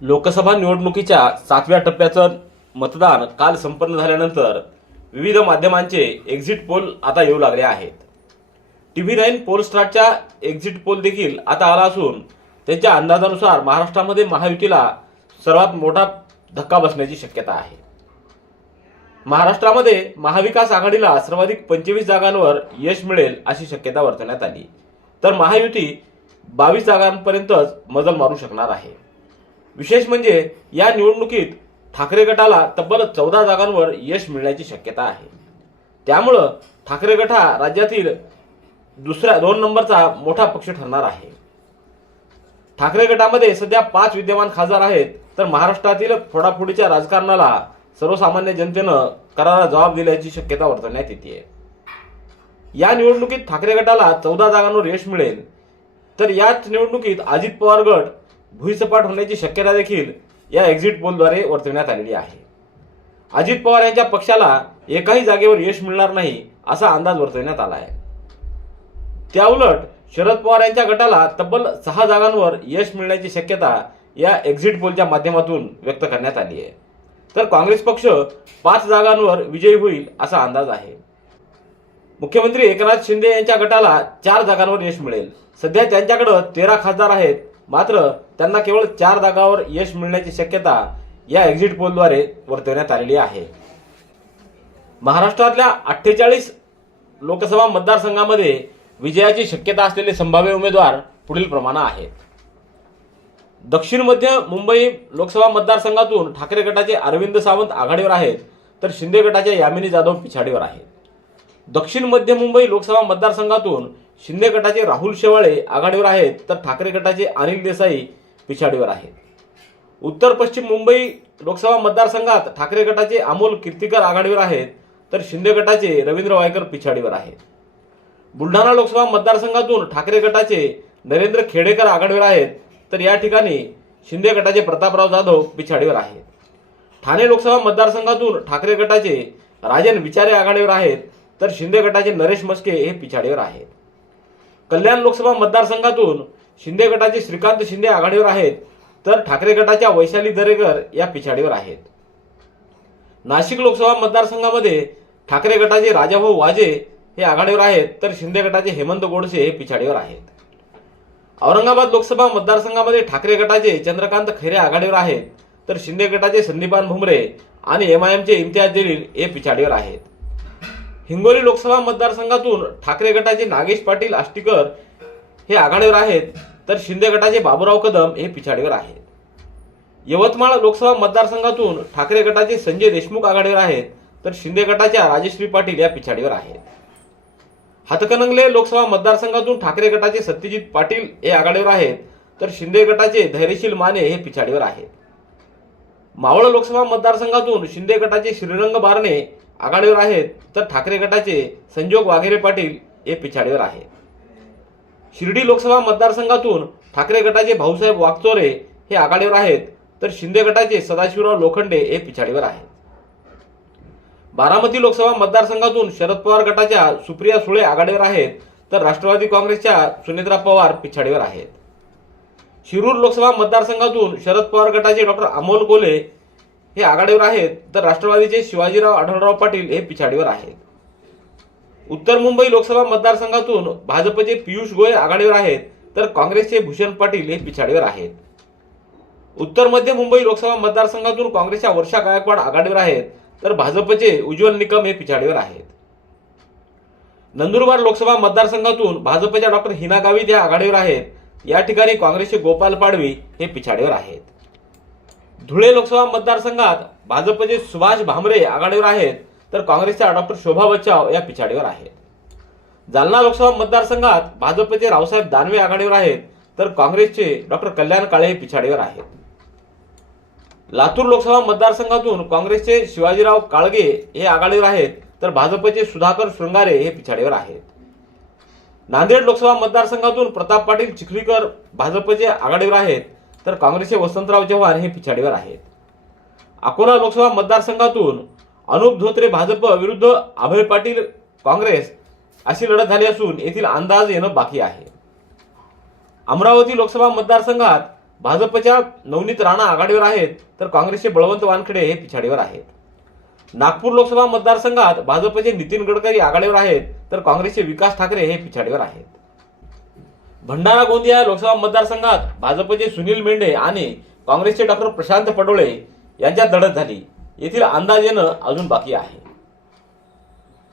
लोकसभा निवडणुकीच्या सातव्या टप्प्याचं मतदान काल संपन्न झाल्यानंतर विविध माध्यमांचे एक्झिट पोल आता येऊ लागले आहेत. टी व्ही नाईन पोलस्टारच्या एक्झिट पोल देखील आता आला असून त्यांच्या अंदाजानुसार महाराष्ट्रामध्ये महायुतीला सर्वात मोठा धक्का बसण्याची शक्यता आहे. महाराष्ट्रामध्ये महाविकास आघाडीला सर्वाधिक पंचवीस जागांवर यश मिळेल अशी शक्यता वर्तवण्यात आली. तर महायुती बावीस जागांपर्यंतच मजल मारू शकणार आहे. विशेष म्हणजे या निवडणुकीत ठाकरे गटाला तब्बल चौदा जागांवर यश मिळण्याची शक्यता आहे. त्यामुळं ठाकरे गट हा राज्यातील दुसऱ्या दोन नंबरचा मोठा पक्ष ठरणार आहे. ठाकरे गटामध्ये सध्या पाच विद्यमान खासदार आहेत तर महाराष्ट्रातील फोडाफोडीच्या राजकारणाला सर्वसामान्य जनतेनं करारा जबाब दिल्याची शक्यता वर्तवण्यात येते या निवडणुकीत ठाकरे गटाला चौदा जागांवर यश मिळेल तर याच निवडणुकीत अजित पवार गट भुईसपाट होण्याची शक्यता देखील या एक्झिट पोलद्वारे वर्तवण्यात आलेली आहे. अजित पवार यांच्या पक्षाला एकाही जागेवर यश मिळणार नाही असा अंदाज वर्तवण्यात आला आहे. त्याउलट शरद पवार यांच्या गटाला तब्बल सहा जागांवर यश मिळण्याची शक्यता या एक्झिट पोलच्या माध्यमातून व्यक्त करण्यात आली आहे. तर काँग्रेस पक्ष पाच जागांवर विजयी होईल असा अंदाज आहे. मुख्यमंत्री एकनाथ शिंदे यांच्या गटाला चार जागांवर यश मिळेल. सध्या त्यांच्याकडं तेरा खासदार आहेत. मात्र त्यांना केवळ चार जागावर यश मिळण्याची शक्यता या एक्झिट पोलद्वारे वर्तवण्यात आलेली आहे. महाराष्ट्रातल्या अठ्ठेचाळीस लोकसभा मतदारसंघामध्ये विजयाची शक्यता असलेले संभाव्य उमेदवार पुढील प्रमाणे आहेत. दक्षिण मध्य मुंबई लोकसभा मतदारसंघातून ठाकरे गटाचे अरविंद सावंत आघाडीवर आहेत तर शिंदे गटाच्या यामिनी जाधव पिछाडीवर आहेत. दक्षिण मध्य मुंबई लोकसभा मतदारसंघातून शिंदे गटाचे राहुल शेवाळे आघाडीवर आहेत तर ठाकरे गटाचे अनिल देसाई पिछाडीवर आहेत. उत्तर पश्चिम मुंबई लोकसभा मतदारसंघात ठाकरे गटाचे अमोल कीर्तिकर आघाडीवर आहेत तर शिंदे गटाचे रवींद्र वायकर पिछाडीवर आहेत. बुलढाणा लोकसभा मतदारसंघातून ठाकरे गटाचे नरेंद्र खेडेकर आघाडीवर आहेत तर या ठिकाणी शिंदे गटाचे प्रतापराव जाधव पिछाडीवर आहेत. ठाणे लोकसभा मतदारसंघातून ठाकरे गटाचे राजन विचारे आघाडीवर आहेत तर शिंदे गटाचे नरेश मस्के हे पिछाडीवर आहेत. कल्याण लोकसभा मतदारसंघातून शिंदे गटाचे श्रीकांत शिंदे आघाडीवर आहेत तर ठाकरे गटाच्या वैशाली दरेकर या पिछाडीवर आहेत. नाशिक लोकसभा मतदारसंघामध्ये ठाकरे गटाचे राजाभाऊ वाजे हे आघाडीवर आहेत तर शिंदे गटाचे हेमंत गोडसे हे पिछाडीवर आहेत. औरंगाबाद लोकसभा मतदारसंघामध्ये ठाकरे गटाचे चंद्रकांत खैरे आघाडीवर आहेत तर शिंदे गटाचे संदीपान भुमरे आणि एम आय एमचे इम्तियाज जलील हे पिछाडीवर आहेत. हिंगोली लोकसभा मतदारसंघातून ठाकरे गटाचे नागेश पाटील आष्टीकर हे आघाडीवर आहेत तर शिंदे गटाचे बाबूराव कदम हे पिछाडीवर आहेत. यवतमाळ लोकसभा मतदारसंघातून ठाकरे गटाचे संजय देशमुख आघाडीवर आहेत तर शिंदे गटाच्या राजश्री पाटील या पिछाडीवर आहेत. हातकणंगले लोकसभा मतदारसंघातून ठाकरे गटाचे सत्यजित पाटील हे आघाडीवर आहेत तर शिंदे गटाचे धैर्यशील माने हे पिछाडीवर आहेत. मावळ लोकसभा मतदारसंघातून शिंदे गटाचे श्रीरंग बारणे आघाडीवर आहेत तर ठाकरे गटाचे संजोग वाघेरे पाटील हे पिछाडीवर आहेत. शिर्डी लोकसभा मतदारसंघातून ठाकरे गटाचे भाऊसाहेब वागचोरे हे आघाडीवर आहेत तर शिंदे गटाचे सदाशिवराव लोखंडे हे पिछाडीवर आहेत. बारामती लोकसभा मतदारसंघातून शरद पवार गटाच्या सुप्रिया सुळे आघाडीवर आहेत तर राष्ट्रवादी काँग्रेसच्या सुनेत्रा पवार पिछाडीवर आहेत. शिरूर लोकसभा मतदारसंघातून शरद पवार गटाचे डॉक्टर अमोल कोले हे आघाडीवर आहेत तर राष्ट्रवादीचे शिवाजीराव आढळराव पाटील हे पिछाडीवर आहेत. उत्तर मुंबई लोकसभा मतदारसंघातून भाजपचे पियुष गोयल आघाडीवर आहेत तर काँग्रेसचे भूषण पाटील हे पिछाडीवर आहेत. उत्तर मध्य मुंबई लोकसभा मतदारसंघातून काँग्रेसच्या वर्षा गायकवाड आघाडीवर आहेत तर भाजपचे उज्ज्वल निकम हे पिछाडीवर आहेत. नंदुरबार लोकसभा मतदारसंघातून भाजपच्या डॉक्टर हिना गावित या आघाडीवर आहेत या ठिकाणी काँग्रेसचे गोपाल पाडवी हे पिछाडीवर आहेत. धुळे लोकसभा मतदारसंघात भाजपचे सुभाष भामरे आघाडीवर आहेत तर काँग्रेसच्या डॉक्टर शोभा बच्चाव या पिछाडीवर आहेत. जालना लोकसभा मतदारसंघात भाजपचे रावसाहेब दानवे आघाडीवर आहेत तर काँग्रेसचे डॉक्टर कल्याण काळे हे पिछाडीवर आहेत. लातूर लोकसभा मतदारसंघातून काँग्रेसचे शिवाजीराव काळगे हे आघाडीवर आहेत तर भाजपचे सुधाकर शृंगारे हे पिछाडीवर आहेत. नांदेड लोकसभा मतदारसंघातून प्रताप पाटील चिखलीकर भाजपचे आघाडीवर आहेत तर काँग्रेसचे वसंतराव चव्हाण हे पिछाडीवर आहेत. अकोला लोकसभा मतदारसंघातून अनुप धोत्रे भाजप विरुद्ध अभय पाटील काँग्रेस अशी लढत झाली असून येथील अंदाज येणं बाकी आहे. अमरावती लोकसभा मतदारसंघात भाजपच्या नवनीत राणा आघाडीवर आहेत तर काँग्रेसचे बळवंत वानखेडे हे पिछाडीवर आहेत. नागपूर लोकसभा मतदारसंघात भाजपचे नितीन गडकरी आघाडीवर आहेत तर काँग्रेसचे विकास ठाकरे हे पिछाडीवर आहेत. भंडारा गोंदिया लोकसभा मतदारसंघात भाजपचे सुनील मेंढे आणि काँग्रेसचे डॉक्टर प्रशांत पडोळे यांच्यात लढत झाली. येथील अंदाज येणं अजून बाकी आहे.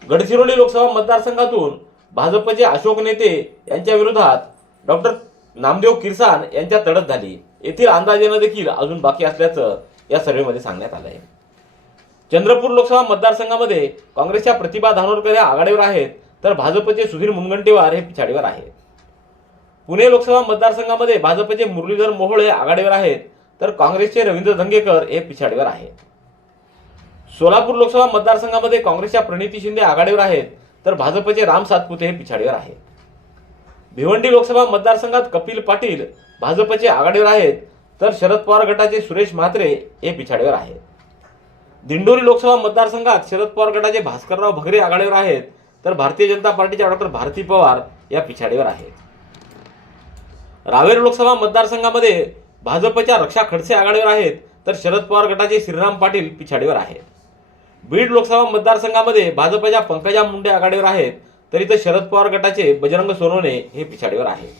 गडचिरोली लोकसभा मतदारसंघातून भाजपचे अशोक नेते यांच्या विरोधात डॉक्टर नामदेव किरसान यांच्यात लढत झाली. येथील अंदाज येणं देखील अजून बाकी असल्याचं या सर्व्हेमध्ये सांगण्यात आलं आहे चंद्रपूर लोकसभा मतदारसंघामध्ये काँग्रेसच्या प्रतिभा धानोरकर या आघाडीवर आहेत तर भाजपचे सुधीर मुनगंटीवार हे पिछाडीवर आहेत. पुणे लोकसभा मतदारसंघामध्ये भाजपचे मुरलीधर मोहोळे आघाडीवर आहेत तर काँग्रेसचे रवींद्र धंगेकर हे पिछाडीवर आहेत. सोलापूर लोकसभा मतदारसंघामध्ये काँग्रेसच्या प्रणिती शिंदे आघाडीवर आहेत तर भाजपचे राम सातपुते हे पिछाडीवर आहेत. भिवंडी लोकसभा मतदारसंघात कपिल पाटील भाजपचे आघाडीवर आहेत तर शरद पवार गटाचे सुरेश म्हात्रे हे पिछाडीवर आहेत. दिंडोरी लोकसभा मतदारसंघात शरद पवार गटाचे भास्करराव भगरे आघाडीवर आहेत तर भारतीय जनता पार्टीच्या डॉक्टर भारती पवार या पिछाडीवर आहेत. रावेर लोकसभा मतदारसंघामध्ये भाजपच्या रक्षा खडसे आघाडीवर आहेत तर शरद पवार गटाचे श्रीराम पाटील पिछाडीवर आहेत. बीड लोकसभा मतदारसंघामध्ये भाजपच्या पंकजा मुंडे आघाडीवर आहेत तर इथं शरद पवार गटाचे बजरंग सोनवणे हे पिछाडीवर आहेत.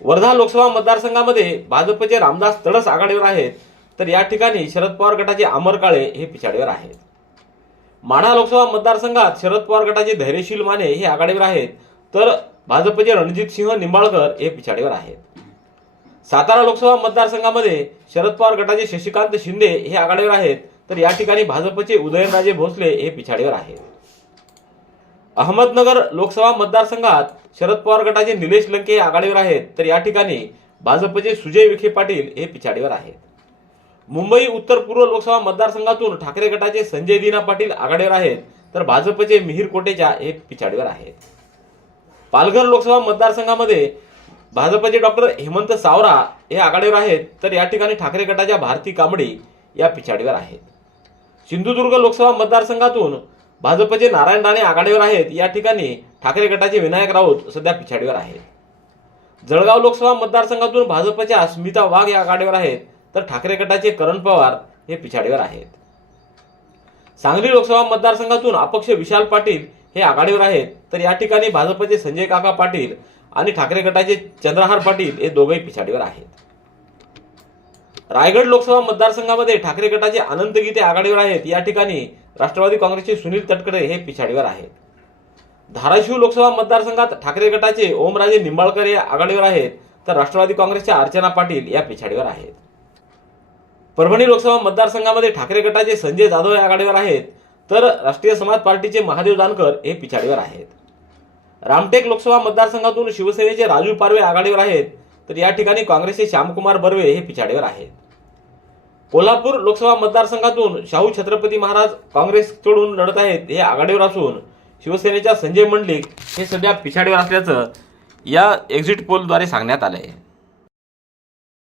वर्धा लोकसभा मतदारसंघामध्ये भाजपचे रामदास तडस आघाडीवर आहेत तर या ठिकाणी शरद पवार गटाचे अमर काळे हे पिछाडीवर आहेत. माढा लोकसभा मतदारसंघात शरद पवार गटाचे धैर्यशील माने हे आघाडीवर आहेत तर भाजपचे रणजित सिंह निंबाळकर हे पिछाडीवर आहेत. सातारा लोकसभा मतदारसंघामध्ये शरद पवार गटाचे शशिकांत शिंदे हे आघाडीवर आहेत तर या ठिकाणी भाजपचे उदयनराजे भोसले हे पिछाडीवर आहेत. अहमदनगर लोकसभा मतदारसंघात शरद पवार गटाचे निलेश लंके हे आघाडीवर आहेत तर या ठिकाणी भाजपचे सुजय विखे पाटील हे पिछाडीवर आहेत. मुंबई उत्तर पूर्व लोकसभा मतदारसंघातून ठाकरे गटाचे संजय दिना पाटील आघाडीवर आहेत तर भाजपचे मिहीर कोटेचा हे पिछाडीवर आहेत. पालघर लोकसभा मतदारसंघामध्ये भाजपचे डॉक्टर हेमंत सावरा हे आघाडीवर आहेत तर या ठिकाणी ठाकरे गटाच्या भारती कांबडी या पिछाडीवर आहेत. सिंधुदुर्ग लोकसभा मतदारसंघातून भाजपचे नारायण राणे आघाडीवर आहेत या ठिकाणी ठाकरे गटाचे विनायक राऊत सध्या पिछाडीवर आहेत. जळगाव लोकसभा मतदारसंघातून भाजपच्या अस्मिता वाघ या आघाडीवर आहेत तर ठाकरे गटाचे करण पवार हे पिछाडीवर आहेत. सांगली लोकसभा मतदारसंघातून अपक्ष विशाल पाटील हे आघाडीवर आहेत तर या ठिकाणी भाजपचे संजय काका पाटील आणि ठाकरे गटाचे चंद्रहार पाटील हे दोघेही पिछाडीवर आहेत. रायगड लोकसभा मतदारसंघामध्ये ठाकरे गटाचे अनंत गीते आघाडीवर आहेत. या ठिकाणी राष्ट्रवादी काँग्रेसचे सुनील तटकरे हे पिछाडीवर आहेत. धाराशिव लोकसभा मतदारसंघात ठाकरे गटाचे ओमराजे निंबाळकर हे आघाडीवर आहेत तर राष्ट्रवादी काँग्रेसच्या अर्चना पाटील या पिछाडीवर आहेत. परभणी लोकसभा मतदारसंघामध्ये ठाकरे गटाचे संजय जाधव हे आघाडीवर आहेत तर राष्ट्रीय समाज पार्टीचे महादेव जानकर हे पिछाडीवर आहेत. रामटेक लोकसभा मतदारसंघातून शिवसेनेचे राजू पारवे आघाडीवर आहेत तर या ठिकाणी काँग्रेसचे श्यामकुमार बर्वे हे पिछाडीवर आहेत. कोल्हापूर लोकसभा मतदारसंघातून शाहू छत्रपती महाराज काँग्रेसकडून लढत आहेत हे आघाडीवर असून शिवसेनेच्या संजय मंडलिक हे सध्या पिछाडीवर असल्याचं या एक्झिट पोलद्वारे सांगण्यात आलं आहे